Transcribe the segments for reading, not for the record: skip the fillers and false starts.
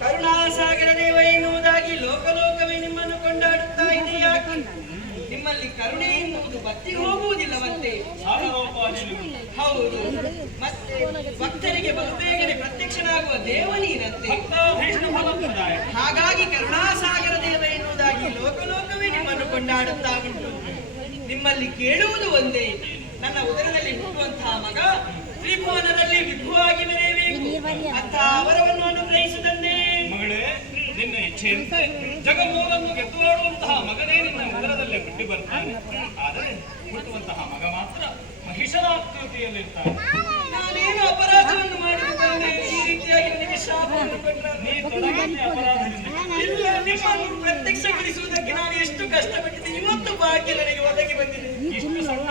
ಕರುಣಾಸಾಗರ ದೇವ ಎನ್ನುವುದಾಗಿ ಲೋಕಲೋಕವೇ ನಿಮ್ಮನ್ನು ಕೊಂಡಾಡುತ್ತಾ ಇದೆ. ಯಾಕೆ ನಿಮ್ಮಲ್ಲಿ ಕರುಣೆ ಎನ್ನುವುದು ಬತ್ತಿ ಹೋಗುವುದಿಲ್ಲವಂತೆ? ಹೌದು, ಮತ್ತೆ ಭಕ್ತರಿಗೆ ಬಹುಬೇಗನೆ ಪ್ರತ್ಯಕ್ಷನಾಗುವ ದೇವ ನೀನಂತೆ. ಹಾಗಾಗಿ ಕರುಣಾಸಾಗರ ದೇವ ಎನ್ನುವುದಾಗಿ ಲೋಕಲೋಕವೇ ನಿಮ್ಮನ್ನು ಕೊಂಡಾಡುತ್ತಾ ಉಂಟು. ನಿಮ್ಮಲ್ಲಿ ಕೇಳುವುದು ಒಂದೇ, ನನ್ನ ಉದರದಲ್ಲಿ ಹುಟ್ಟುವಂತಹ ಮಗ ತ್ರಿಭುವನದಲ್ಲಿ ವಿಭುವಾಗಿ ಮೆರೆಯಬೇಕು ಅಂತ ಅವರವನ್ನು ಅನುಗ್ರಹಿಸಿದಂತೆ. ಮಗಳೇ, ನಿನ್ನ ಇಚ್ಛೆಯಂತೆ ಜಗಮೂಲನ್ನು ಗೆದ್ದುವಾಡುವಂತಹ ಮಗನೇ ನಿನ್ನ ಉದರದಲ್ಲೇ ಹುಟ್ಟಿ ಬರ್ತಾನೆ. ಆದರೆ ಹುಟ್ಟುವಂತಹ ಮಗ ಮಾತ್ರ ಮಹಿಷರಾಕೃತಿಯಲ್ಲಿರ್ತಾನೆ. ನಾನೇನು ಅಪರಾಧವನ್ನು ಮಾಡಿದ್ದೇನೆ ಈ ರೀತಿಯಾಗಿ ನನಗೆ ಶಾಪವನ್ನು ಕೊಟ್ಟರೆ? ಇಲ್ಲ, ನಿಮ್ಮನ್ನು ಪ್ರತ್ಯಕ್ಷಗೊಳಿಸುವುದಕ್ಕೆ ನಾನು ಎಷ್ಟು ಕಷ್ಟಪಟ್ಟಿದ್ದೆ. ಇವತ್ತು ಭಾಗ್ಯ ನನಗೆ ಒದಗಿ ಬಂದಿದೆ. ಇಷ್ಟು ಸಣ್ಣ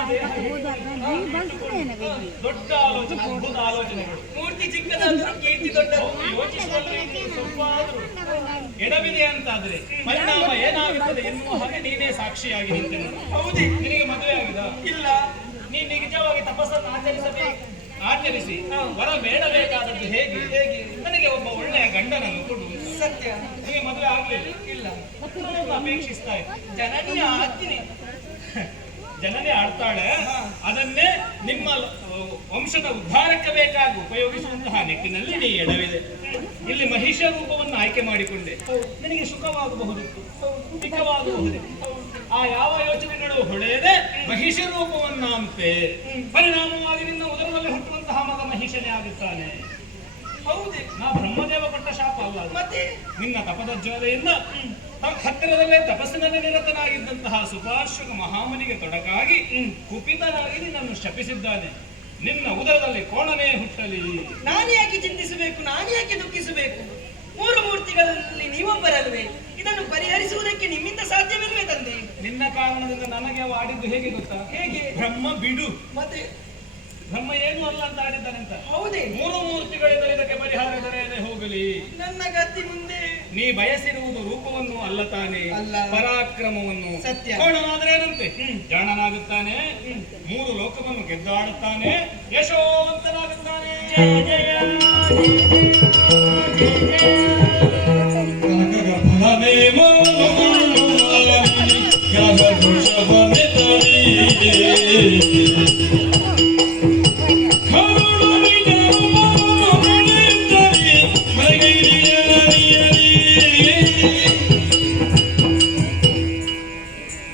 ದೊಡ್ಡ ಆಲೋಚನೆ, ಅದ್ಭುತ ಆಲೋಚನೆಗಳು. ಮೂರ್ತಿ ಚಿಕ್ಕದಾದರೂ ಕೀರ್ತಿ ದೊಡ್ಡದು. ಯೋಚಿಸುವಲ್ಲಿ ಸ್ವಲ್ಪ ಎಡವಿದೆ ಅಂತಾದ್ರೆ ಪರಿಣಾಮ ಏನಾಗುತ್ತದೆ ಎನ್ನುವ ಹಾಗೆ ನೀನೇ ಸಾಕ್ಷಿಯಾಗಿ ನಿಂತಿರು. ಹೌದೇ? ನಿನಗೆ ಮದುವೆ ಆಗಿದ? ಇಲ್ಲ. ನೀನು ನಿಜವಾಗಿ ತಪಸ್ಸನ್ನು ಆಚರಿಸಿ ವರ ಬೇಡಬೇಕಾದದ್ದು ಹೇಗೆ? ನನಗೆ ಒಬ್ಬ ಒಳ್ಳೆಯ ಗಂಡನನ್ನು ಕೊಡು. ಸತ್ಯ. ನಿಮಗೆ ಮದುವೆ ಆಗ್ಲಿಲ್ಲ? ಇಲ್ಲ. ಅಪೇಕ್ಷಿಸ್ತಾ ಇದ್ದೆ. ಜನನಿಯ ಆಜ್ಞೆ. ಜನನೇ ಆಡ್ತಾಳೆ. ಅದನ್ನೇ ನಿಮ್ಮ ವಂಶದ ಉದ್ಧಾರಕ್ಕೆ ಬೇಕಾಗಿ ಉಪಯೋಗಿಸುವಂತಹ ನಿಟ್ಟಿನಲ್ಲಿ ನೀ ಎಡವಿದೆ. ಇಲ್ಲಿ ಮಹಿಷ ರೂಪವನ್ನು ಆಯ್ಕೆ ಮಾಡಿಕೊಂಡೆ. ನಿನಗೆ ಸುಖವಾಗಬಹುದು, ಸುಖವಾಗಬಹುದು. ಆ ಯಾವ ಯೋಚನೆಗಳು ಹೊಳೆಯದೆ ಮಹಿಷ ರೂಪವನ್ನಂತೆ ಪರಿಣಾಮವಾಗಿ ನಿನ್ನ ಉದರದಲ್ಲಿ ಹುಟ್ಟುವಂತಹ ಮಗ ಮಹಿಷನೇ ಆಗುತ್ತಾನೆ. ಹೌದೇ? ನಾ ಬ್ರಹ್ಮದೇವ ಕೊಟ್ಟ ಶಾಪ ಅಲ್ಲ. ಮತ್ತೆ ನಿನ್ನ ತಪದ ಜ್ವಾಲೆಯಿಂದ ಹತ್ತಿರದಲ್ಲೇ ತಪಸ್ಸಿನಲ್ಲಿ ನಿರತನಾಗಿದ್ದಂತಹ ಸುಪಾರ್ಶ್ವಕ ಮಹಾಮನಿಗೆ ತೊಡಕಾಗಿ ಕುಪಿತನಾಗಿ ನಿನ್ನನ್ನು ಶಪಿಸಿದ್ದಾನೆ. ನಿನ್ನ ಉದರದಲ್ಲಿ ಕೋಣನೇ ಹುಟ್ಟಲಿ. ನಾನು ಯಾಕೆ ಚಿಂತಿಸಬೇಕು? ನಾನು ಯಾಕೆ ದುಃಖಿಸಬೇಕು? ಮೂರು ಮೂರ್ತಿಗಳಲ್ಲಿ ನೀವೊಬ್ಬರಲ್ವೇ? ಇದನ್ನು ಪರಿಹರಿಸುವುದಕ್ಕೆ ನಿಮ್ಮಿಂದ ಸಾಧ್ಯವಿಲ್ವೇ ತಂದೆ? ನಿನ್ನ ಕಾರಣದಿಂದ ನನಗೆ ಅವ ಆಡಿದ್ದು ಹೇಗೆ ಗೊತ್ತಾ? ಹೇಗೆ? ಬ್ರಹ್ಮ ಬಿಡು, ಮತ್ತೆ ಬ್ರಹ್ಮ ಏನು ಅಲ್ಲ ಅಂತ ಆಡಿದ್ದಾನೆ ಅಂತ. ಹೌದೇ? ಮೂರು ಮೂರ್ತಿಗಳಿಂದ ಇದಕ್ಕೆ ಪರಿಹಾರ ದೊರೆಯದೆ ಹೋಗಲಿ. ನನ್ನ ಗತಿ ಮುಂದೆ ನೀ ಬಯಸಿರುವುದು ರೂಪವನ್ನು ಅಲ್ಲ ತಾನೆ, ಅಲ್ಲ, ಪರಾಕ್ರಮವನ್ನು. ಸತ್ಯ. ಕೋಣನಾದ್ರೇನಂತೆ ಜಾಣನಾಗುತ್ತಾನೆ, ಮೂರು ಲೋಕವನ್ನು ಗೆದ್ದಾಡುತ್ತಾನೆ, ಯಶೋವಂತನಾಗುತ್ತಾನೆ. ಜಯ ಜಯ ಜಯ ಜಯ ಜಯ